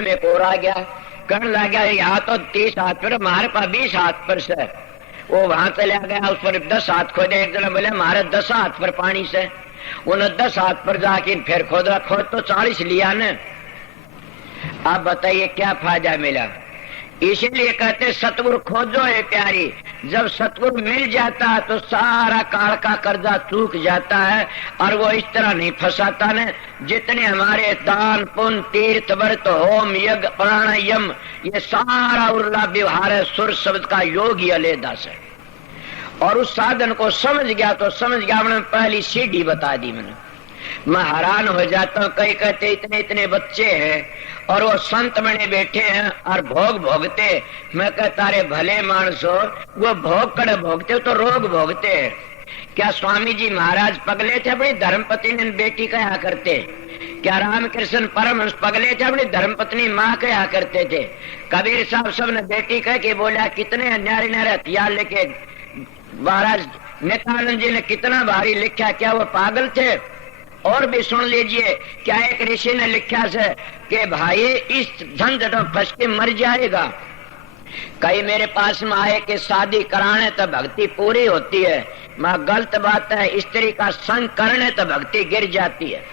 इतने में कोर आ गया, कहने लगा यहाँ तो 30 हाथ पर, हमारे पास 20 हाथ पर से। वो वहां चला गया, उस पर 10 हाथ खोदे। एक जना बोले हमारे 10 हाथ पर पानी से। उन्होंने 10 हाथ पर जाके फिर खोदा, खोद तो 40 लिया न। आप बताइए क्या फायदा मिला? इसीलिए कहते सतगुरु खोजो है प्यारी। जब सतगुरु मिल जाता है तो सारा काल का कर्जा चूक जाता है, और वो इस तरह नहीं फंसाता न। जितने हमारे दान पुण्य तीर्थ व्रत होम यज्ञ प्राणायाम ये सारा उर्ला व्यवहार है, सुर शब्द का योग ही अलहदा से। और उस साधन को समझ गया तो समझ गया। मैंने पहली सीढ़ी बता दी। मैं हैरान हो जाता हूँ, कई कहते इतने इतने बच्चे हैं और वो संत बने बैठे हैं और भोग भोगते। मैं कहता अरे भले मानसो, वो भोग कड़े भोगते तो रोग भोगते हैं। क्या स्वामी जी महाराज पगले थे? अपनी धर्मपत्नी ने बेटी कहा करते। क्या रामकृष्ण परमहंस पगले थे? अपनी धर्मपत्नी माँ कहा करते थे। कबीर साहब सब ने बेटी कह के बोला, कितने न्यारे न्यारे हथियार लेके महाराज नित्यानंद जी ने कितना भारी लिखा। क्या वो पागल थे? और भी सुन लीजिए, क्या एक ऋषि ने लिखा है कि भाई इस झंझट में फंस के मर जाएगा। कई मेरे पास में आए कि शादी कराने तो भक्ति पूरी होती है। मैं गलत बात है, स्त्री का संग करने तो भक्ति गिर जाती है।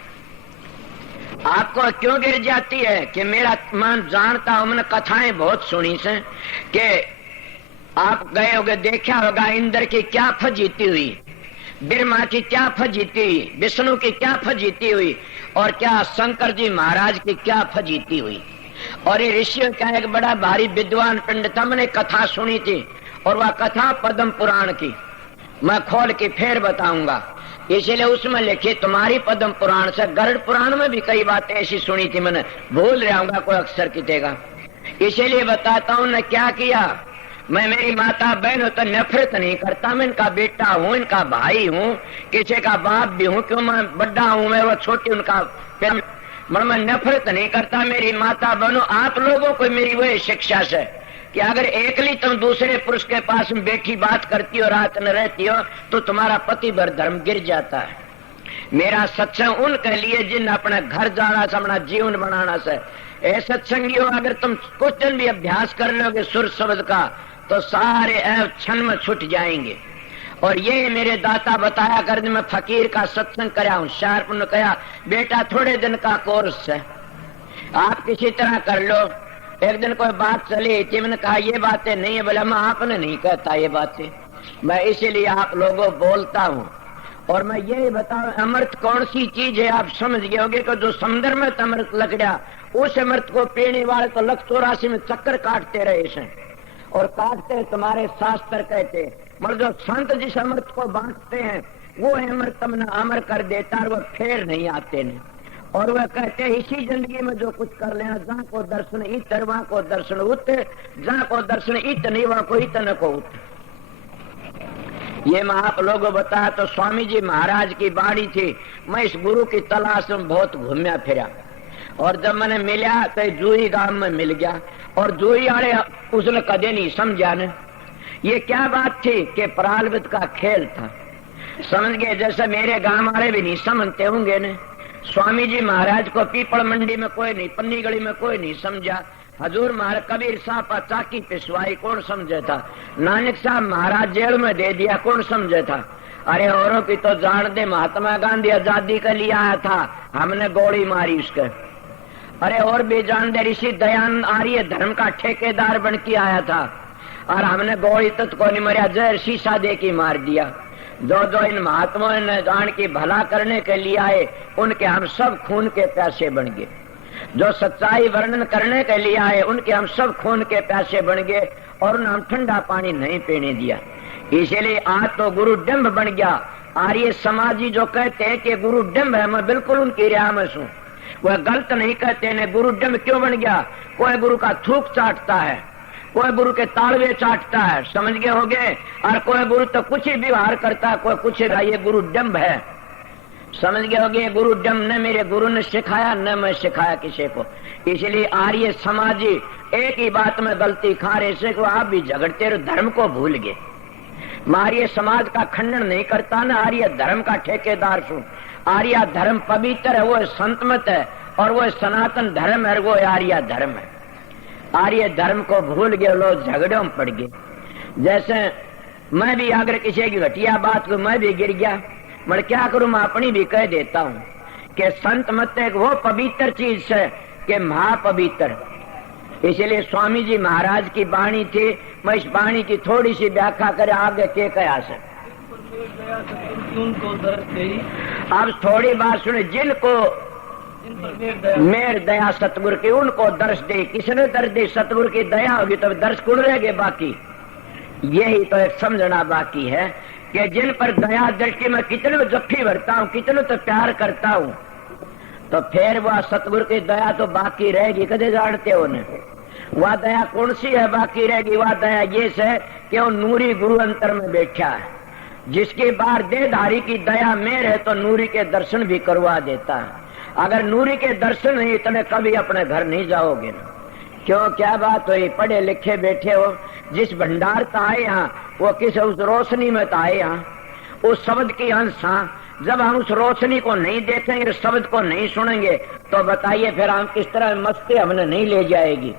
आपको क्यों गिर जाती है? कि मेरा मन जानता हूं, मैंने कथाएं बहुत सुनी से कि आप गए होगे, देखा होगा इंद्र की क्या फजीती हुई, ब्रह्मा की क्या फजीती हुई, विष्णु की क्या फजीती हुई, और क्या शंकर जी महाराज की क्या फजीती हुई। और ये ऋषियों का एक बड़ा भारी विद्वान पंडित, मैंने कथा सुनी थी, और वह कथा पद्म पुराण की। मैं खोल के फिर बताऊंगा, इसलिए उसमें लिखी तुम्हारी पद्म पुराण से। गरुड़ पुराण में भी कई बातें ऐसी सुनी थी, मैंने भूल रहा हूँ कोई अक्षर कितेगा, इसीलिए बताता हूँ। ने क्या किया, मैं मेरी माता बहन हो तो नफरत नहीं करता। मैं इनका बेटा हूँ, इनका भाई हूँ, किसी का बाप भी हूँ। क्यों? मैं बड़ा हूँ, मैं वो छोटी उनका, मैं नफरत नहीं करता। मेरी माता बहनों, आप लोगों को मेरी वही शिक्षा से कि अगर एकली तुम दूसरे पुरुष के पास में बैठी बात करती हो, रात न रहती हो, तो तुम्हारा पति भर धर्म गिर जाता है। मेरा सत्संग उनके लिए जिन अपना घर जाना से, अपना जीवन बनाना से। ऐ सत्संगियों, अगर तुम कुछ दिन भी अभ्यास कर लोगे सुर शब्द का, तो सारे ऐब क्षण में छूट जाएंगे। और ये मेरे दाता बताया कर, मैं फकीर का सत्संग कराया हूँ। शार्प ने कहा बेटा थोड़े दिन का कोर्स है, आप किसी तरह कर लो। एक दिन कोई बात चली थी, मैंने कहा ये बातें नहीं है। बोला मैं आपने नहीं कहता ये बातें, मैं इसीलिए आप लोगों बोलता हूँ। और मैं यही बताऊं, अमृत कौन सी चीज है आप समझ गए होगे कि जो समुद्र में अमृत लग गया, उस अमृत को पीने वाले तो 184 में चक्कर काटते रहे इसे, और काटते तुम्हारे शास्त्र कहते। मगर जो संत जिस अमृत को बांटते हैं वो अमृत तुमने अमर कर देता, और वो फेर नहीं आते ने। और वह कहते हैं इसी जिंदगी में जो कुछ कर लेना, जहाँ को दर्शन इत, वहाँ को दर्शन उत, जहाँ को दर्शन इत नहीं वहाँ को इत न को उत। ये मैं आप लोगों बताया तो स्वामी जी महाराज की बाणी थी। मैं इस गुरु की तलाश में बहुत घूमया फिरा, और जब मैंने मिला तो जूही गांव में मिल गया। और जूही वाले उसने कदे नहीं समझा ने ये क्या बात थी कि प्रारब्ध का खेल था। समझ गए? जैसे मेरे गांव वाले भी नहीं समझते होंगे ने। स्वामी जी महाराज को पीपल मंडी में कोई नहीं, पन्नी गली में कोई नहीं समझा। हजूर महाराज कबीर साहब पर चाकी पिसवाई, कौन समझे था? नानक साहब महाराज जेल में दे दिया, कौन समझे था? अरे औरों की तो जान दे, महात्मा गांधी आजादी के लिए आया था, हमने गोली मारी उसके। अरे और भी जान दे, ऋषि दयानंद आर्य धर्म का ठेकेदार बन के आया था, और हमने गोली तो को नहीं मरिया, जहर शीशा दे के मार दिया। जो जो इन महात्माओं ने जान की भला करने के लिए आए, उनके हम सब खून के प्यासे बन गए। जो सच्चाई वर्णन करने के लिए आए, उनके हम सब खून के प्यासे बन गए, और उन्हें हम ठंडा पानी नहीं पीने दिया। इसलिए आज तो गुरु डंब बन गया। आर्य समाजी जो कहते हैं कि गुरु डंब है, मैं बिल्कुल उनकी राह में हूँ। वह गलत नहीं कहते ने। गुरु डंब क्यों बन गया? कोई गुरु का थूक चाटता है, कोई गुरु के तालवे चाटता है, समझ गए होगे। और कोई गुरु तो कुछ ही व्यवहार करता है, कोई कुछ ये गुरु डंब है, समझ गए होगे। गुरु डंब न मेरे गुरु ने सिखाया, न मैं सिखाया किसी को। इसलिए आर्य समाजी एक ही बात में गलती खा रहे से, आप भी झगड़ते रहो, धर्म को भूल गए। आर्य समाज का खंडन नहीं करता ना, आर्य धर्म का ठेकेदार हूँ। आर्य धर्म पवित्र है, वो संत मत है। और वो सनातन धर्म है, वो आर्य धर्म है। आर्य धर्म को भूल गए लोग, झगड़ों में पड़ गए। जैसे मैं भी अगर किसी की घटिया बात को मैं भी गिर गया, मैं क्या करूं, मैं अपनी भी कह देता हूं कि संत मत एक वो पवित्र चीज है कि महापवित्र। इसलिए स्वामी जी महाराज की वाणी थी, मैं इस वाणी की थोड़ी सी व्याख्या करे आगे के कया से। अब थोड़ी बात सुने, जिनको मेर दया सतगुरु की उनको दर्श दे। किसने दर्श दे? सतगुरु की दया होगी तब दर्श कुल रहेगे बाकी। यही तो एक समझना बाकी है कि जिन पर दया दृष्टि में कितने जफ्फी भरता हूँ, कितने तो प्यार करता हूँ, तो फिर वह सतगुरु की दया तो बाकी रहेगी। कदे जानते हो ने वह दया कौन सी है बाकी रहेगी? वह दया ये है कि वो नूरी गुरु अंतर में बैठा है, जिसके बाहर देहधारी की दया मेर है तो नूरी के दर्शन भी करवा देता है। अगर नूरी के दर्शन नहीं इतने कभी अपने घर नहीं जाओगे ना। क्यों, क्या बात हुई? पढ़े लिखे बैठे हो, जिस भंडार तो आए यहाँ, वो किस उस रोशनी में तो आए यहाँ, उस शब्द की अंश। जब हम उस रोशनी को नहीं देखेंगे, शब्द को नहीं सुनेंगे, तो बताइए फिर हम किस तरह मस्ती हमने नहीं ले जाएगी।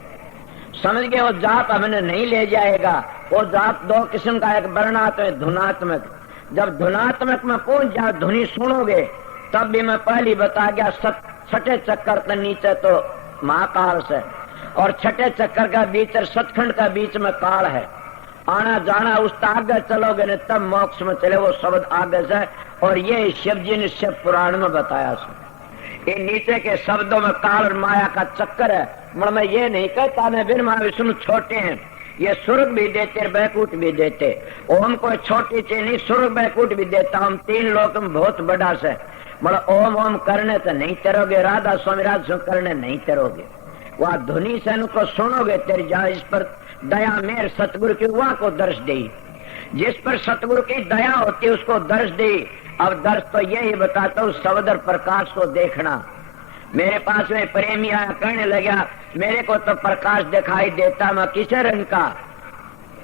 समझ गए? वो जाप हमने नहीं ले जाएगा। वो जाप दो किस्म का, एक वर्णात्मक, धुनात्मक। जब धुनात्मक में पहुंच जाओ, धुनी सुनोगे, तब भी मैं पहली बता गया, छठे चक्कर के नीचे तो महाकाल से, और छठे चक्कर का बीच और सतखंड का बीच में काल है। आना जाना उस आगे चलोगे न तब मोक्ष में चले, वो शब्द आगे से। और ये शिव जी ने शिव पुराण में बताया ये नीचे के शब्दों में काल और माया का चक्कर है। मैं ये नहीं कहता मैं ब्रह्मा विष्णु छोटे हैं, ये स्वर्ग भी देते बैकुंठ भी देते। ओम को छोटी चीज नहीं, स्वर्ग बैकुंठ भी देता। हम तीन लोक में बहुत बड़ा से, मतलब ओम ओम करने तो नहीं तरोगे, राधा स्वामी राधा करने नहीं तरोगे। वह धुनी से उनको सुनोगे तेरी जा, इस पर दया मेर सतगुरु की वहां को दर्श दे। जिस पर सतगुरु की दया होती उसको दर्श दे। अब दर्श तो यही बताता हूँ, शब्द और प्रकाश को देखना। मेरे पास में प्रेमी आया, कहने लगा मेरे को तो प्रकाश दिखाई देता, मैं किसे रंग का?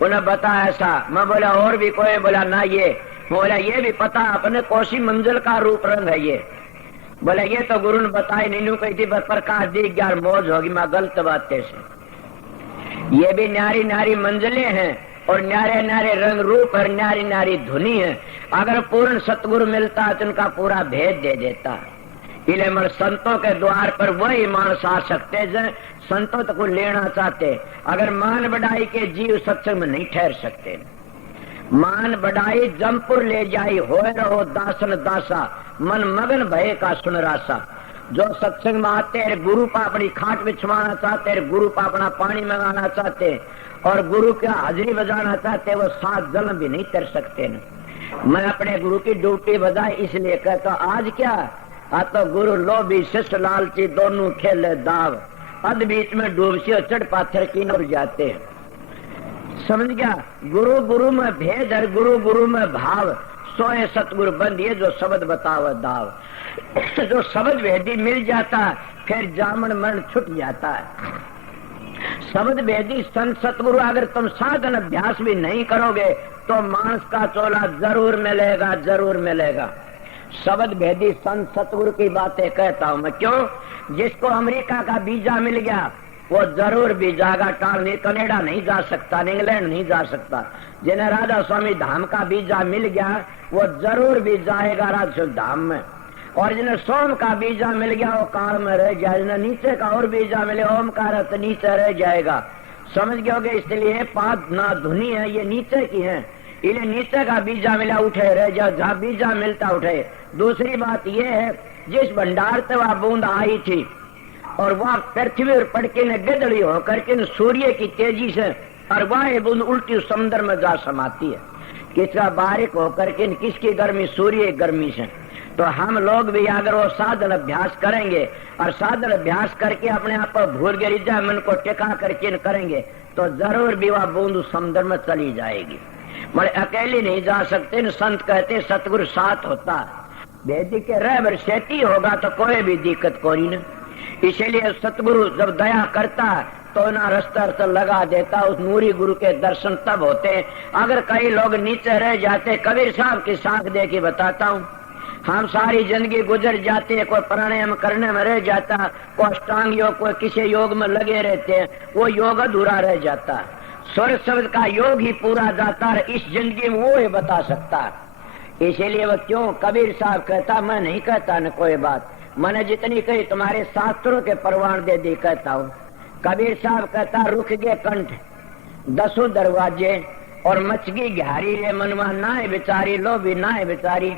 उन्हें बताया ऐसा। मैं बोला और भी कोई? बोला ना ये। बोला ये भी पता अपने कोसी मंजिल का रूप रंग है ये। बोला ये तो गुरु ने बताई नीनू कही थी, प्रकाश दिख गया मौज होगी। मैं गलत बात से, ये भी न्यारी न्यारी मंजिलें हैं और न्यारे न्यारे रंग रूप और न्यारी न्यारी धुनी है। अगर पूर्ण सतगुरु मिलता तो उनका पूरा भेद दे देता। इसलिए मर संतों के द्वार पर वही मानस आ सकते जो संतों तक को लेना चाहते। अगर मान बढ़ाई के जीव सत्संग में नहीं ठहर सकते। मान बढ़ाई जमपुर ले जाई, होए रहो दासन दासा, मन मगन भय का सुन रासा। जो सत्संग में आते गुरु पर अपनी खाट बिछवाना चाहते, गुरु पर अपना पानी मंगाना चाहते और गुरु का हाजिरी बजाना चाहते, वो 7 जन्म भी नहीं कर सकते न। मैं अपने गुरु की ड्यूटी बजाई इसलिए कहता आज क्या आ तो गुरु लोभी शिष्य लालची दोनों खेले दाव, अध बीच में डूबसी चढ़ पाथर की नर जाते। समझ गया? गुरु गुरु में भेद है, गुरु गुरु में भाव, सोए सतगुरु बंद। ये जो शब्द बताओ दाव, जो शब्द भेदी मिल जाता फिर जामन मरण छुट जाता है। शब्द भेदी संत सतगुरु अगर तुम साधन अभ्यास भी नहीं करोगे तो मांस का चोला जरूर मिलेगा, जरूर मिलेगा। शब्द भेदी संत सतगुरु की बातें कहता हूं मैं। क्यों? जिसको अमेरिका का वीजा मिल गया वो जरूर भी जाएगा, टाल कनाडा नहीं जा सकता, इंग्लैंड नहीं जा सकता। जिन्हें राधा स्वामी धाम का वीजा मिल गया वो जरूर भी जाएगा राधा धाम में। और जिन्हें सोम का बीजा मिल गया वो काल में रह जाए, जिन्हें नीचे का और बीजा मिले ओमकार तो नीचे रह जाएगा। समझ गए होगे? इसलिए पाद ना धुनी है, ये नीचे की है। इन्हें नीचे का बीजा मिला उठे रह जाओ, जहाँ बीजा मिलता उठे। दूसरी बात ये है जिस भंडार से वह बूंद आई थी और वह पृथ्वी और पड़के ने गदड़ी होकर के सूर्य की तेजी से और वह बूंद उल्टी समुद्र में जा समाती है। किसका बारिक होकर के, किसकी गर्मी? सूर्य गर्मी से। तो हम लोग भी अगर वो साधन अभ्यास करेंगे और साधन अभ्यास करके अपने आप को भूल गए रिजा मन को टिका करके करेंगे तो जरूर भी वह बूंद समुद्र में चली जाएगी। मगर अकेले नहीं जा सकते न। संत कहते सतगुरु साथ होता, भेदी के रह सेती होगा तो कोई भी दिक्कत कोई न। इसीलिए सतगुरु जब दया करता तो ना रास्ता लगा देता। उस नूरी गुरु के दर्शन तब होते। अगर कई लोग नीचे रह जाते, कबीर साहब की साख दे के बताता हूँ, हम सारी जिंदगी गुजर जाते हैं, कोई प्राणायाम करने में रह जाता, कोई अष्टांग योग, कोई किसी योग में लगे रहते हैं, वो योग अधूरा रह जाता। स्वर शब्द का योग ही पूरा जाता है, इस जिंदगी में वो ही बता सकता। इसीलिए वो क्यों कबीर साहब कहता, मैं नहीं कहता न कोई बात, मैंने जितनी कही तुम्हारे शास्त्रों के प्रमाण दे दी कहता हूँ। कबीर साहब कहता, रुक गए कंठ 10 दरवाजे और मचगी गहरी रे मनवा नाए बेचारी, लो भी नाए बेचारी।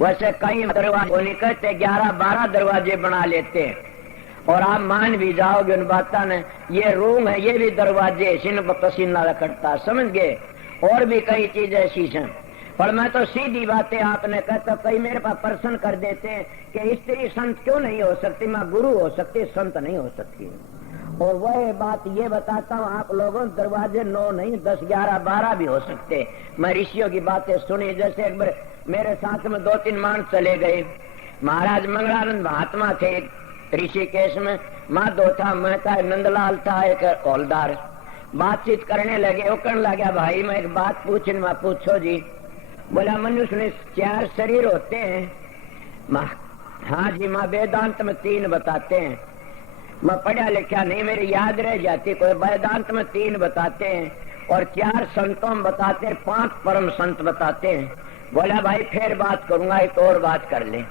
वैसे कई दरवाजे नहीं कहते, 11-12 दरवाजे बना लेते हैं। और आप मान भी जाओगे उन बातों ने, ये रूम है, ये भी दरवाजे, इन पर पसीना रखता, समझ गए। और भी कई चीजें ऐसी हैं, पर मैं तो सीधी बातें आपने कहता, कई मेरे पास प्रश्न कर देते हैं कि स्त्री संत क्यों नहीं हो सकती, मैं गुरु हो सकती, संत नहीं हो सकती। और वह बात ये बताता हूँ आप लोगों, दरवाजे 9 नहीं 10, 11, 12 भी हो सकते। मैं ऋषियों की बातें सुनी, जैसे एक बार मेरे साथ में 2-3 मान चले गए। महाराज मंगलानंद महात्मा थे ऋषिकेश में, माधो था, मैं था, नंदलाल था, एक हौलदार। बातचीत करने लगे, वो कहने लगा, भाई मैं एक बात पूछने में, पूछो जी। बोला, मनुष्य में 4 शरीर होते हैं। हाँ जी, माँ वेदांत में 3 बताते हैं। मैं पढ़ा लिखा नहीं, मेरी याद रह जाती। कोई वेदांत में 3 बताते हैं और 4 संतों में बताते हैं, 5 परम संत बताते हैं। बोला, भाई फिर बात करूंगा, एक और बात कर ले।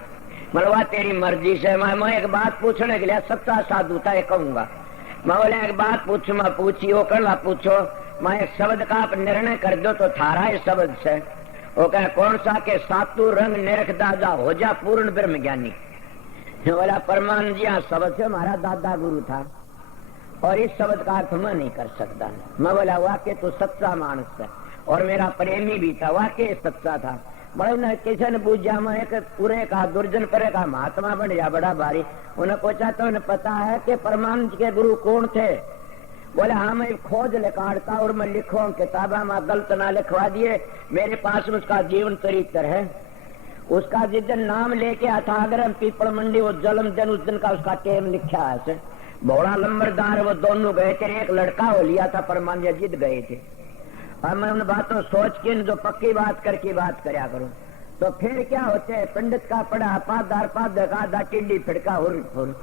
मलवा तेरी मर्जी से। मैं एक बात पूछने के लिए सच्चा साधु था कहूंगा। मैं बोला एक बात पूछू, मैं पूछी, वो कहना पूछो। मैं एक शब्द का आप निर्णय कर दो तो थारा इस शब्द से। वो कहे कौन सा, के सातु रंग निरख दादा हो जा पूर्ण ब्रह्म ज्ञानी। बोला परमानंद जी, शब्द से हमारा दादा गुरु था और इस शब्द का अर्थ मैं नहीं कर सकता। मैं बोला वाक्य तो सच्चा मानस है और मेरा प्रेमी भी था, वाक्य सच्चा था। बड़े ने किसी ने पूछा, मैं एक पूरे का दुर्जन परे का महात्मा बन गया बड़ा भारी। उन्हें पूछा तो उन्हें पता है कि परमानंद के गुरु कौन थे। बोले हाँ, मैं खोज लिखाड़ता और मैं लिखूं किताबा में गलत ना लिखवा दिए। मेरे पास उसका जीवन चरित्र है। उसका जिस दिन नाम लेके अथागरम पीपल मंडी, वो जन्मदिन उस दिन का उसका टेम लिखा है। बड़ा लंबरदार, वो दोनों गए थे, एक लड़का हो लिया था, परमानंद जीत गए थे। और मैं उन बातों सोच के जो पक्की बात करके बात करया करूं। तो फिर क्या होते है, पंडित का पड़ा पादार पाद का टिड्डी फिड़का हुर।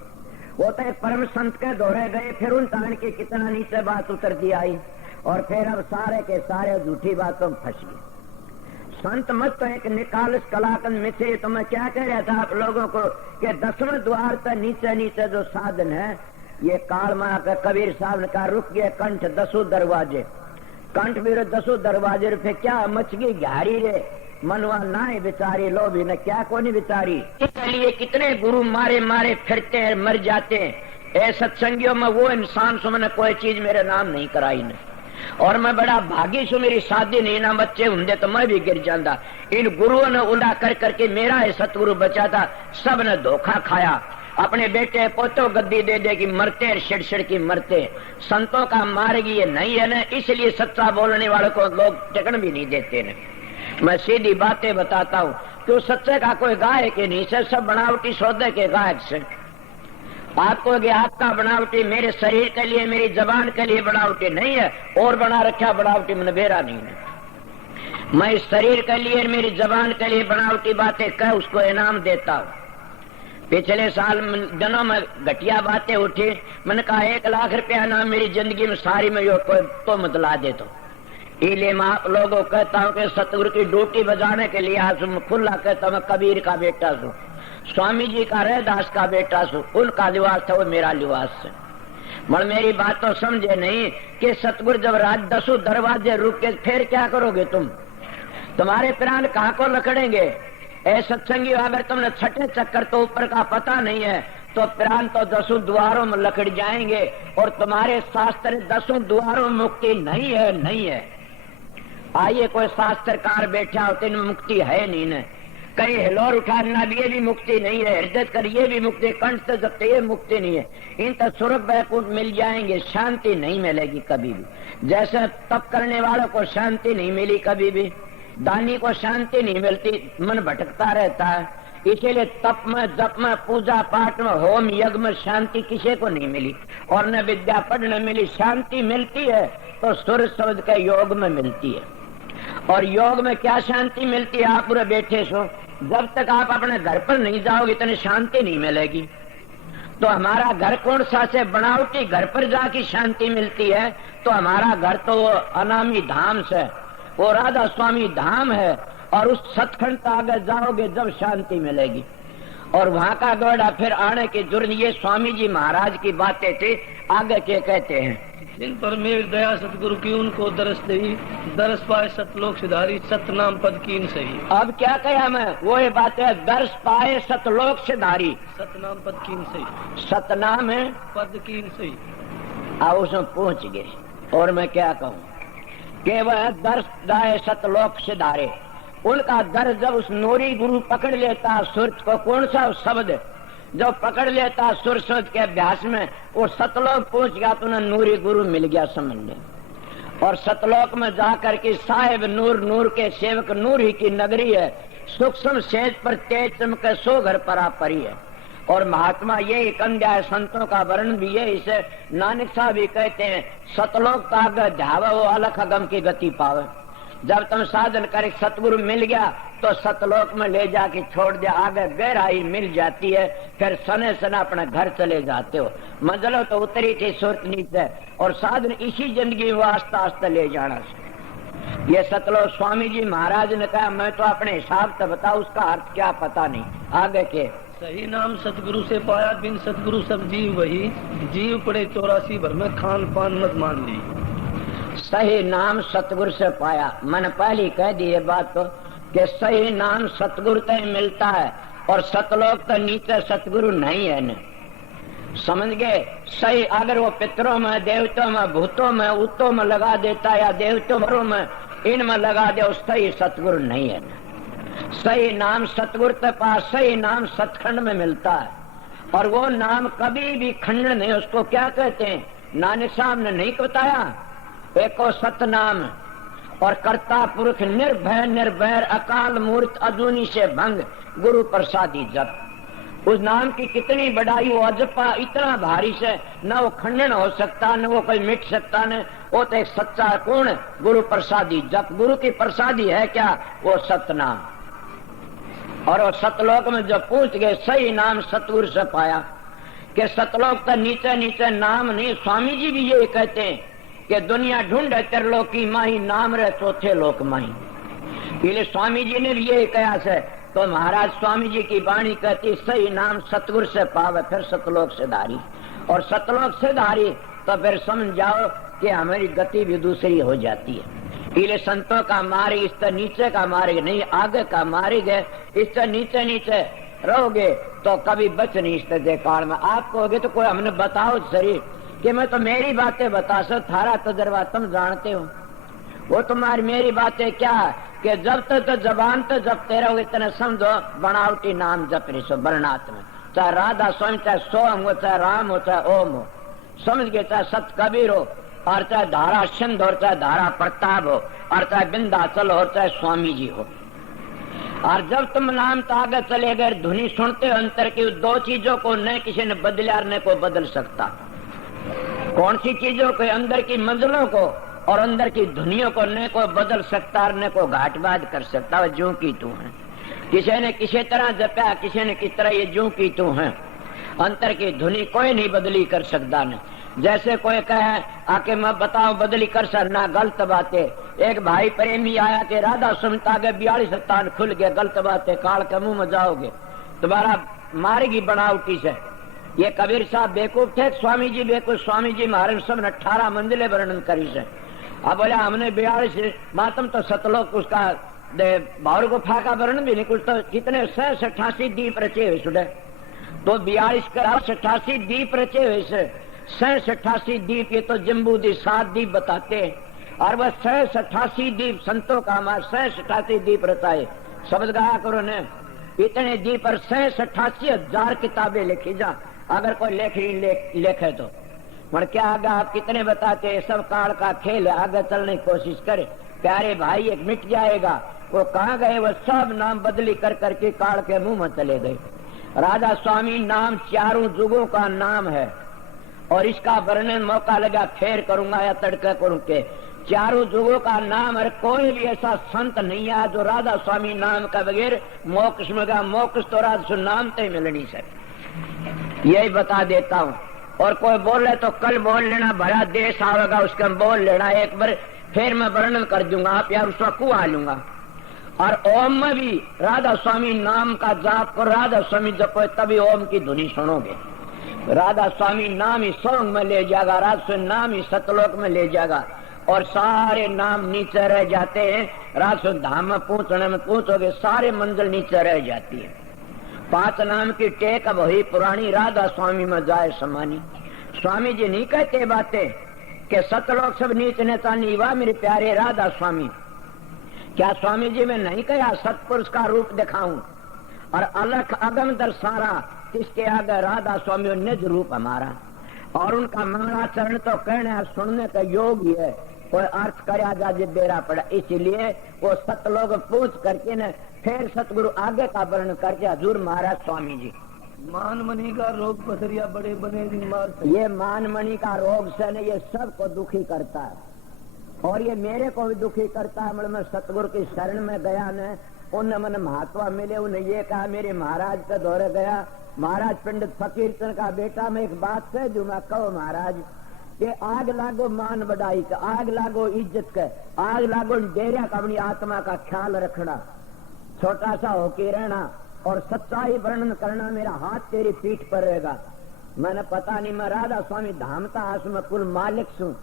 वो तो एक परम संत के दौरे गए, फिर उन तान के कितना नीचे बात उतर दी आई और फिर अब सारे के सारे झूठी बातों में फंस गए। संत मत तो एक निकालस कलाकंद मिश्री। तो मैं क्या कह रहा था आप लोगों को कि 10वें द्वार तक नीचे नीचे जो साधन है, ये काल में आकर कबीर साहब ने कहा रुक गए कंठ 10 दरवाजे। कंठ भी 10 दरवाजे रुपये क्या मचगी घारी रे मनवा नाए बेचारी, लो भी न क्या को नहीं बेचारी। इसलिए कितने गुरु मारे मारे फिरते हैं, मर जाते हैं। ऐ सत्संगियों में वो इंसान सो मैंने कोई चीज मेरे नाम नहीं कराई न। और मैं बड़ा भागी सु, मेरी शादी नहीं ना बच्चे होंगे तो मैं भी गिर जाता। इन गुरुओं ने उड़ा कर करके मेरा है सतगुरु बचा था। सब ने धोखा खाया, अपने बेटे पोतों गद्दी दे दे की मरते, छिड़ की मरते। संतों का मार्ग ये नहीं है न, इसलिए सच्चा बोलने वालों को लोग टिकन भी नहीं देते न। मैं सीधी बातें बताता हूँ, क्यों सच्चे का कोई गायक ही नहीं से, सब बनावटी सौदे के गायक से। आपको आपका बनावटी मेरे शरीर के लिए, मेरी जबान के लिए बनावटी नहीं है, और बना रखा बनावटी मैंने बेरा नहीं है। मैं इस शरीर के लिए, मेरी जबान के लिए बनावटी बातें कह उसको इनाम देता हूँ। पिछले साल दिनों में घटिया बातें उठी, मैंने कहा 1 लाख रुपया ना मेरी जिंदगी में सारी में यो तो मतला दे। तो इसलिए मैं आप लोगों कहता हूँ कि सतगुरु की ड्यूटी बजाने के लिए आज खुला कहता हूँ, मैं कबीर का बेटा हूँ, स्वामी जी का रैदास का बेटा हूँ। उनका लिवास था, वो मेरा लिवास है। मगर मेरी बात तो समझे नहीं कि सतगुरु जब रात 10 दरवाजे रुक के फिर क्या करोगे तुम? तुम्हारे प्राण कहाँ को लकड़ेंगे? ऐ सत्संगी, अगर तुमने छठे चक्कर तो ऊपर का पता नहीं है तो प्राण तो 10 द्वारों में लकड़ जाएंगे। और तुम्हारे शास्त्र 10 द्वारों में मुक्ति नहीं है, नहीं है। आइए कोई शास्त्रकार बैठा हो, इनमें मुक्ति है नहीं न। कहीं हिलोर उठाना भी ये भी मुक्ति नहीं है, हृदय कर ये भी मुक्ति, कंठ से जब ये मुक्ति नहीं है। इन तक स्वर्ग वैकुंठ मिल जाएंगे, शांति नहीं मिलेगी कभी भी। जैसे तप करने वालों को शांति नहीं मिली कभी भी, दानी को शांति नहीं मिलती, मन भटकता रहता है। इसीलिए तप में, जप में, पूजा पाठ में, होम यज्ञ में शांति किसी को नहीं मिली और न विद्या पढ़ने मिली। शांति मिलती है तो सूर्य शब्द के योग में मिलती है। और योग में क्या शांति मिलती है? आप पूरे बैठे सो, जब तक आप अपने घर पर नहीं जाओगे इतनी शांति नहीं मिलेगी। तो हमारा घर कौन सा से बनावटी घर पर जाके शांति मिलती है, तो हमारा घर तो वो अनामी धाम से, वो राधा स्वामी धाम है, और उस सतखंड तक आगे जाओगे जब शांति मिलेगी। और वहां का गौड़ा फिर आने की जरूरत, ये स्वामी जी महाराज की बातें थी। आगे के कहते हैं, जिन पर मेघ दया सतगुरु की उनको दरस दई, दरस पाए सतलोक सिधारी, सतनाम पद कीन सही। अब क्या कहा मैं, वो ये बात है, दरस पाए सतलोक सिधारी, सतनाम पद कीन सही, सतनाम है पद कीन सही। आप उसमें पहुंच गए। और मैं क्या कहूँ कि वह दर्श दाए सतलोक सिधारे, उनका दर जब उस नूरी गुरु पकड़ लेता सूरज को, कौन सा शब्द जब पकड़ लेता सूरज के अभ्यास में, वो सतलोक पहुंच गया तो उन्हें नूरी गुरु मिल गया समझ ले। और सतलोक में जाकर के साहिब नूर, नूर के सेवक, नूर ही की नगरी है, सूक्ष्म सेज पर तेज चमके सो घर परा परी है। और महात्मा ये कंध्या है, संतों का वर्णन भी है, इसे नानक साहब भी कहते हैं, सतलोक का ध्याव वो अलख अगम की गति पावे। जब तुम साधन कर सतगुरु मिल गया तो सतलोक में ले जाके छोड़ दिया, आगे गहराई मिल जाती है, फिर सने सना अपने घर चले जाते हो। मंजिलों तो उतरी थी सुरत नीचे, और साधन इसी जिंदगी में आस्ता आस्ता ले जाना। ये सतलोक स्वामी जी महाराज ने कहा, मैं तो अपने हिसाब से बताऊं, उसका अर्थ क्या पता नहीं। आगे के सही नाम सतगुरु से पाया, बिन सतगुरु सब जीव वही, जीव पड़े 84 भर में, खान पान मत मान ली। सही नाम सतगुरु से पाया, मैंने पहले कह दी ये बात तो, कि सही नाम सतगुरु तक मिलता है, और सतलोक तो नीचे सतगुरु नहीं है न, समझ गए। सही अगर वो पितरों में, देवतों में, भूतों में, उत्तों में लगा देता, या देवतों में इनमें लगा दे, उस सही सतगुरु नहीं है न। सही नाम सतगुरु के पास, सही नाम सतखंड में मिलता है, और वो नाम कभी भी खंडन नहीं। उसको क्या कहते हैं, नानक साहब ने नहीं बताया, एको सतनाम, और कर्ता पुरुष निर्भय निर्भैर, अकाल मूर्त अजूनी से भंग, गुरु प्रसादी जप। उस नाम की कितनी बड़ाई, वो अजपा इतना भारी से, न वो खंडन हो सकता, न वो कोई मिट सकता, न वो तो एक सच्चा कौन, गुरु प्रसादी जप। गुरु की प्रसादी है क्या, वो सतनाम। और वो सतलोक में जब पूछ गए, सही नाम सतगुरु से पाया, कि सतलोक तो नीचे नीचे नाम नहीं। स्वामी जी भी ये कहते हैं कि दुनिया ढूंढे त्रिलोकी माही, नाम रहे चौथे लोक माही। इसलिए स्वामी जी ने भी ये कहा से, तो महाराज स्वामी जी की वाणी कहती, सही नाम सतगुरु से पावे, फिर सतलोक से धारी। और सतलोक से धारी तो फिर समझ जाओ कि हमारी गति भी दूसरी हो जाती है। इसलिए संतों का मार्ग इस तरह नीचे का मार्ग नहीं, आगे का मार्ग है। इस तरह नीचे नीचे रहोगे तो कभी बच नहीं इस तरह काल में। आप कहोगे तो कोई हमने बताओ शरीर, कि मैं तो मेरी बातें बता सो, थारा तजर्बा तुम जानते हो। वो तुम्हारी मेरी बातें क्या, कि जब तक तो जबान तो जपते रहोगे, इतने समझो बनावटी नाम जप रही सो वर्णात में, चाहे राधा स्वामी, चाहे सोम हो, चाहे राम हो, चाहे ओम हो, समझ गए, चाहे सत कबीर हो, और चाहे धारा सिंध हो, चाहे धारा प्रताप हो, और चाहे बिंदाचल हो, चाहे स्वामी जी हो। और जब तुम नाम तो आगे चले गए, धुनी सुनते हो अंतर की, दो चीजों को न किसी ने बदलिया न को बदल सकता। कौन सी चीजों को, अंदर की मंजिलों को और अंदर की धुनियों को न को बदल सकता, न को घाटबाद कर सकता। वह जो की तू है, किसी ने किसी तरह जपा, किसी ने किस तरह, ये जो की तू है, अंतर की धुनी कोई नहीं बदली कर सकता। न जैसे कोई कहे आके मैं बताओ बदली कर सकना, गलत बातें। एक भाई प्रेमी आया कि राधा सुनता गए 42 स्थान खुल गए, गलत बातें, काल के मुंह में जाओगे, तुम्हारा मारेगी बनावटी से। ये कबीर साहब बेवकूफ थे, स्वामी जी बेवकूफ। स्वामी जी महाराज सब ने 18 मंजिलें वर्णन करी से। अब बोला हमने 42 मातम तो सतलोक उसका भावर गुफा का वर्णन भी नहीं, कुछ तो कितने 88 दीप रचे हुए सुडे, तो 42 करा 88 दीप रचे हुए से, 88 दीप। ये तो जम्बू दी 7 दीप बताते हैं, और वह 88 दीप संतों का हमारा 88 दीप रचाए। शब्द गाया करो ने, इतने दीप पर 88,000 किताबें लिखी जा, अगर कोई लेखे तो। पर क्या आगे आप कितने बताते हैं, सब काल का खेल है, आगे चलने की कोशिश करे। प्यारे भाई एक मिट जाएगा, वो कहाँ गए, वो सब नाम बदली कर करके काल के मुंह में चले गए। राधा स्वामी नाम चारों जुगों का नाम है, और इसका वर्णन मौका लगा फेर करूंगा या तड़का करूं के, चारों जुगों का नाम और कोई भी ऐसा संत नहीं है जो राधा स्वामी नाम का बगैर मोक्ष में गया। मोक्ष तो राधा नाम तो ही मिल नहीं सकता, यही बता देता हूँ। और कोई बोले तो कल बोल लेना, भरा देश आवेगा उसका बोल लेना एक बार, फिर मैं वर्णन कर दूंगा, आप यार उसका कुआ लूंगा। और ओम में भी राधा स्वामी नाम का जाप कर, राधा स्वामी जपो तभी ओम की धुनी सुनोगे। राधा स्वामी नाम ही सोंग में ले जाएगा, राधा स्वामी नाम ही सतलोक में ले जाएगा, और सारे नाम नीचे रह जाते हैं। राधा स्वामी धाम में पहुंचने में पहुंचोगे सारे मंजिल नीचे रह जाती है। 5 नाम की टेक अब वही पुरानी, राधा स्वामी में जाए समानी। स्वामी जी नहीं कहते बातें कि सतलोक सब नीच नेता नीवा मेरे प्यारे राधा स्वामी। क्या स्वामी जी में नहीं कहा सतपुरुष का रूप दिखाऊं और अलख अगम दर्शारा, इसके आगे राधा स्वामी निज रूप हमारा। और उनका मंगलाचरण तो कहने सुनने का योग ही है, कोई अर्थ करया जा बेरा पड़ा। इसलिए वो सतलोक पूछ करके न फिर सतगुरु आगे का वर्णन करके हजूर महाराज स्वामी जी। मान मणि का रोग पथरिया बड़े बने मार, ये मान मणि का रोग से न ये सबको दुखी करता है, और ये मेरे को भी दुखी करता है। मैं सतगुरु की शरण में गया न, उन मन महात्मा मिले, उन्हें ये कहा मेरे महाराज के दौरे गया, महाराज पंडित फकीर चंद का बेटा, मैं एक बात कह दूं, मैं कहो महाराज कि आग लागो मान बढ़ाई का, आग लागो इज्जत का, आग लागो डेरा का, अपनी आत्मा का ख्याल रखना, छोटा सा होके रहना और सच्चाई वर्णन करना, मेरा हाथ तेरी पीठ पर रहेगा। मैंने पता नहीं, मैं राधा स्वामी धामता आस में कुल मालिक हूँ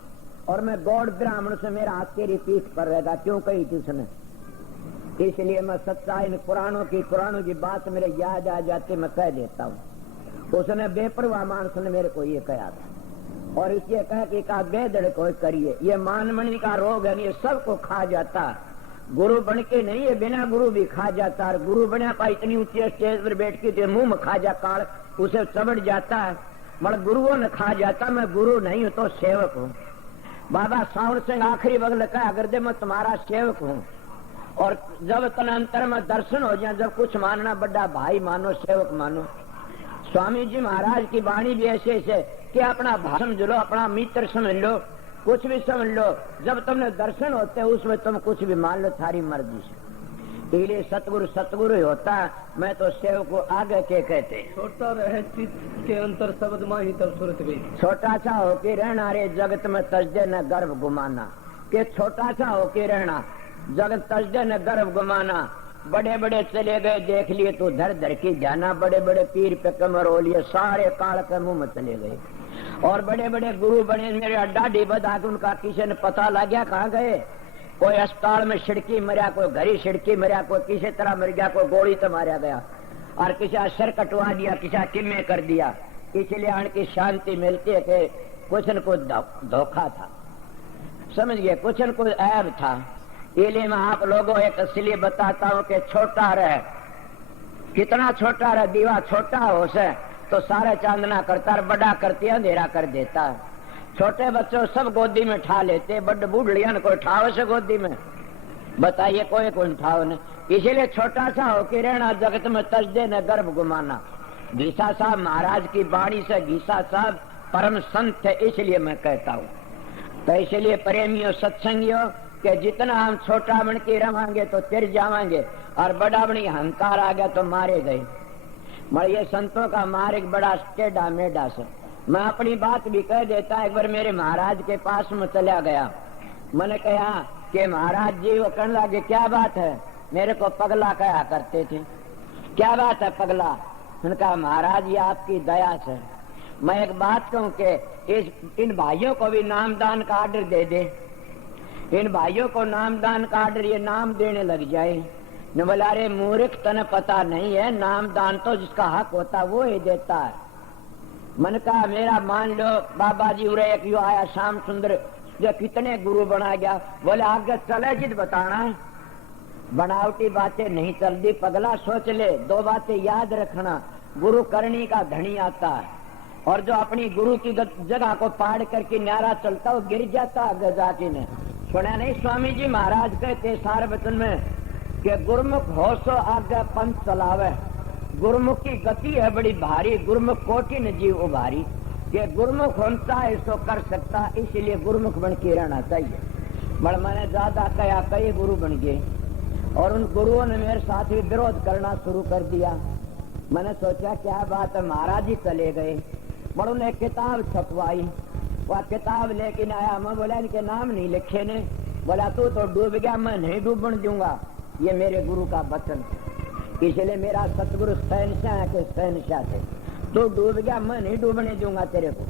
और मैं गौड़ ब्राह्मण से मेरा हाथ तेरी पीठ पर रहेगा, क्यों कही थी उसने? इसलिए मैं सच्चाई पुराणों की बात मेरे याद आ जाती, मैं कह देता हूँ। उसने बेपरवाह मानस ने मेरे को ये कहा था, और इसलिए कहा कि का बेदड़ कोई करिए। ये मानमणि का रोग है, ये सबको खा जाता, गुरु बन के नहीं, ये बिना गुरु भी खा जाता। और गुरु बना पा इतनी ऊंची स्टेज पर बैठ के मुंह में खा जा काल, उसे चबड़ जाता है, मगर गुरुओं ने खा जाता। मैं गुरु नहीं हूँ तो सेवक हूँ। बाबा सावण सिंह आखिरी वक्त कहा अगर दे मैं तुम्हारा सेवक हूँ, और जब तनांतर में दर्शन हो जाए, जब कुछ मानना बड़ा भाई मानो, सेवक मानो। स्वामी जी महाराज की वाणी भी ऐसे ऐसे कि अपना भाई समझ लो, अपना मित्र समझ लो, कुछ भी समझ लो, जब तुमने दर्शन होते उसमें तुम कुछ भी मान लो, थारी मर्जी से। इसलिए सतगुरु ही होता, मैं तो सेवक को आगे के कहते। छोटा रहे चित्त के अंतर शब्द मां ही तब सुरत गई, छोटा सा होके रहना रे जगत में तजदे न गर्भ गुमाना, के छोटा सा होके रहना जगत तजदे न गर्भ गुमाना। बड़े बड़े चले गए देख लिए तो धर धर की जाना, बड़े बड़े पीर पे कमर हो लिए, सारे काल के मुंह में चले गए। और बड़े बड़े गुरु बने, मेरे डाढ़ी बधा के उनका किसी ने पता लग गया कहाँ गए। कोई अस्पताल में छिड़की मरिया, कोई घरी छिड़की मरिया, कोई किसी तरह मर गया, कोई गोली तो मारा गया, और किसी सर कटवा दिया, किसी किम्मे कर दिया। इसलिए उनकी शांति मिलती है कि कुछ न कुछ धोखा था, समझ गए, कुछ न कुछ ऐब था। इसलिए मैं आप लोगों एक इसलिए बताता हूँ कि छोटा रहे, कितना छोटा रहे, दीवा छोटा हो से तो सारे चांदना करता है, बड़ा करती है अंधेरा कर देता है। छोटे बच्चों सब गोदी में ठा लेते, बड़ बूढ़िया ने कोई ठाव से गोदी में, बताइए कोई कौन ठाव ने। इसीलिए छोटा सा होके रहना, जगत में तजदे न गर्भ गुमाना। घीसा साहब महाराज की वाणी से, घीसा साहब परम संत है, इसलिए मैं कहता हूँ। तो इसलिए प्रेमियों सत्संगियों कि जितना हम छोटा बन के रवांगे तो तिर जावांगे, और बड़ा बनी अहंकार आ गया तो मारे गए। मगर ये संतों का मार्ग बड़ा टेढ़ा मेढ़ा से। मैं अपनी बात भी कह देता, एक बार मेरे महाराज के पास में चला गया, मैंने कहा कि महाराज जी, वो कहने लगे क्या बात है, मेरे को पगला कहा करते थे, क्या बात है पगला? मैंने कहा महाराज ये आपकी दया से मैं एक बात कहूँ कि इन भाइयों को भी नामदान का आर्डर दे दे, इन भाइयों को नामदान का आर्डर ये नाम देने लग जाए। न बोला रे मूर्ख, तने पता नहीं है, नामदान तो जिसका हक होता वो ही देता है। मन कहा मेरा मान लो बाबा जी उरे एक यो आया श्याम सुंदर, जो कितने गुरु बना गया। बोले आगे चले जिद बताना है, बनावटी बातें नहीं चलती पगला, सोच ले, 2 बातें याद रखना, गुरु करनी का धनी आता है, और जो अपनी गुरु की जगह को पाड़ करके न्यारा चलता वो गिर जाता आगे जाके। ने सुना नहीं स्वामी जी महाराज कहते सार वचन में कि गुरुमुख हो सो आगे पंथ चलावे, गुरुमुख की गति है बड़ी भारी, गुरुमुख कोटि न जीव उभारी। ये गुरुमुख होता है सो कर सकता, इसलिए गुरुमुख बन के रहना चाहिए। बड़ मैंने ज्यादा कहा, कई गुरु बन गए और उन गुरुओं ने मेरे साथ भी विरोध करना शुरू कर दिया। मैंने सोचा क्या बात है, महाराज जी चले गए, बड़ उन्हें किताब छपवाई, वह किताब लेकिन आया। मैं बोला इनके नाम नहीं लिखे ने। बोला तू तो डूब गया, मैं नहीं डूबने दूंगा, ये मेरे गुरु का वचन, इसलिए मेरा सतगुरु शहनशाह के शहनशाह थे। तू डूब गया, मैं नहीं डूबने दूंगा तेरे को।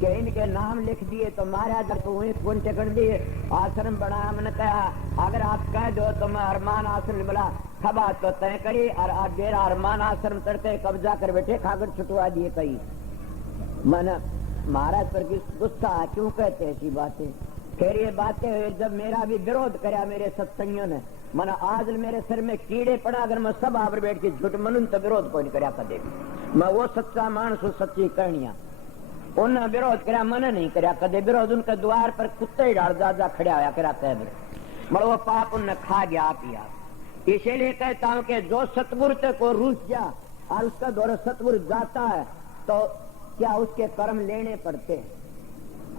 कि इनके नाम लिख दिए तो मारा जब कौन टेकन दिए, आश्रम बनाया। मैंने कहा अगर आप कह दो तो मैं अरमान आश्रम, बोला खबा तो तय करी और आप मेरा अरमान आश्रम करते कब्जा कर बैठे, कागज छुटवा दिए कई। मैंने महाराज पर गुस्सा, क्यों कहते ऐसी बातें। फिर ये बातें जब मेरा भी विरोध कराया मेरे सत्संगियों ने, मैंने आज मेरे सिर में कीड़े पड़ा, अगर मैं सब आवर बैठ के झूठ मनूं तो विरोध कोई नहीं कराया कदे। मैं वो सच्चा मानस हूं, सच्ची कहानियां। उन्हें विरोध कराया, मैंने नहीं कराया कदे विरोध। उनके द्वार पर कुत्ते ही डाल जा खड़ा होया करा कैमरे, मगर वो पाप उन्हें खा गया आप ही आप। इसीलिए कहता हूं कि जो सतगुरु को रूठ जा और उसका दौर सतगुरु जाता है तो क्या उसके कर्म लेने पड़ते हैं।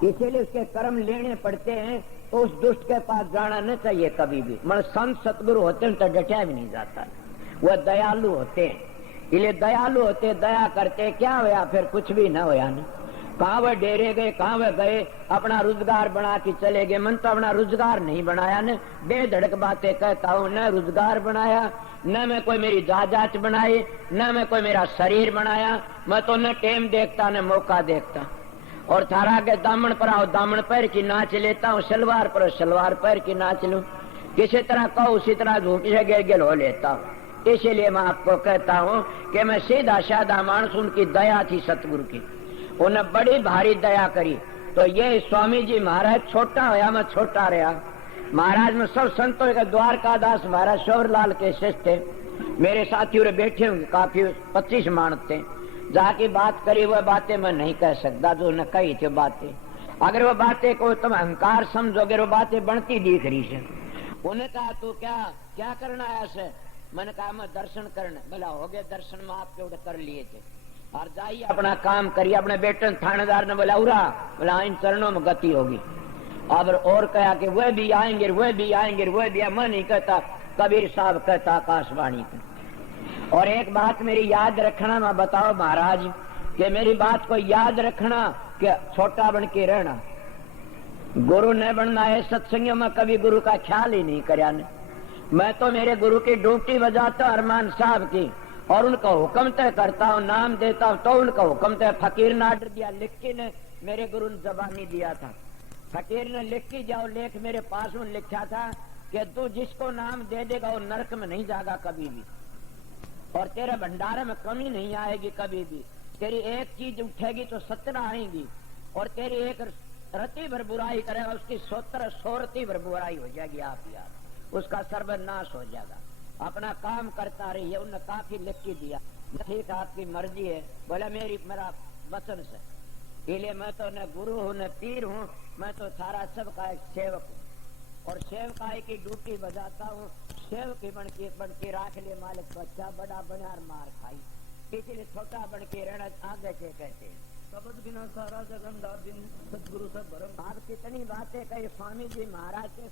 इसीलिए उसके कर्म लेने पड़ते हैं, तो उस दुष्ट के पास जाना नहीं चाहिए कभी भी। मन संत सतगुरु होते हैं तो डटा भी नहीं जाता, वह दयालु होते हैं। इसलिए दयालु होते, दया करते, क्या होया फिर कुछ भी न होया। नहीं कहाँ वह डेरे गए, कहाँ वह गए, अपना रोजगार बना के चले गए। मन तो अपना रोजगार नहीं बनाया न, बेधड़क बातें कहता हूँ, न रोजगार बनाया, न मैं कोई मेरी जायदाद बनाई, न मैं कोई मेरा शरीर बनाया। मैं तो न टेम देखता न मौका देखता। और थारा के दामन पर आओ दामन पैर की नाच लेता हूँ, सलवार पर सलवार पैर की नाच लूं। किसी तरह कहो उसी तरह झूठी से गिल हो लेता हूँ। इसीलिए मैं आपको कहता हूँ कि मैं सीधा साधा मानस, उनकी दया थी सतगुरु की, उन्हें बड़ी भारी दया करी। तो ये स्वामी जी महाराज छोटा होया, मैं छोटा रहा। महाराज में सब संतों के द्वारकादास महाराज शोरलाल के शिष्य थे। मेरे साथियों रे बैठे होंगे काफी 25 मानस थे। जाके बात करी, वह बातें मैं नहीं कह सकता जो न कही थी बातें। अगर वो बातें को तुम अहंकार समझोगे, वो बातें बनती दिख रही है। उन्हें कहा तू क्या करना है ऐसे। मैंने कहा मैं दर्शन करना। बोला हो गए दर्शन में आपके उड़े कर लिए थे, और जाइए अपना काम करिए। अपने बेटे थानेदार ने बोला उरा, बोला इन चरणों में गति होगी। अब और कहा कि वह भी आएंगे, वह भी आएंगे, वह भी। मैं नहीं कहता, कबीर साहब कहता आकाशवाणी को। और एक बात मेरी याद रखना, मैं बताओ महाराज कि मेरी बात को याद रखना कि छोटा बन के रहना, गुरु न बनना है। सत्संगियों में कभी गुरु का ख्याल ही नहीं कराया। मैं तो मेरे गुरु की ड्यूटी बजाता अरमान साहब की, और उनका हुक्म तय करता हूँ, नाम देता हूँ तो उनका हुक्म तय। फकीर ने आर्डर दिया, लिख के ने मेरे गुरु ने जबानी दिया था। फकीर ने लिख के जाओ, लेख मेरे पास में लिखा था कि तू जिसको नाम दे देगा वो नरक में नहीं जाएगा कभी भी, और तेरे भंडारे में कमी नहीं आएगी कभी भी। तेरी एक चीज उठेगी तो 17 आएंगी, और तेरी एक रति भर बुराई करेगा उसकी 100 रति भर बुराई हो जाएगी। आप यार उसका सर्वनाश हो जाएगा। अपना काम करता रही है। उन्होंने काफी लिख के दिया, ठीक आपकी मर्जी है। बोला मेरा वचन से। इसलिए मैं तो न गुरु हूँ न पीर हूँ, मैं तो सारा सबका एक सेवक हूँ, और सेवकाई की ड्यूटी बजाता हूँ। सेवक बन के राख ले मालिक को, अच्छा बड़ा बना मार खाई। इसलिए छोटा बन के रहना आगे के कहते हैं। शब्द बिना सारा जगन दिन सतगुरु सब भरम। आप कितनी बातें कही स्वामी जी महाराज के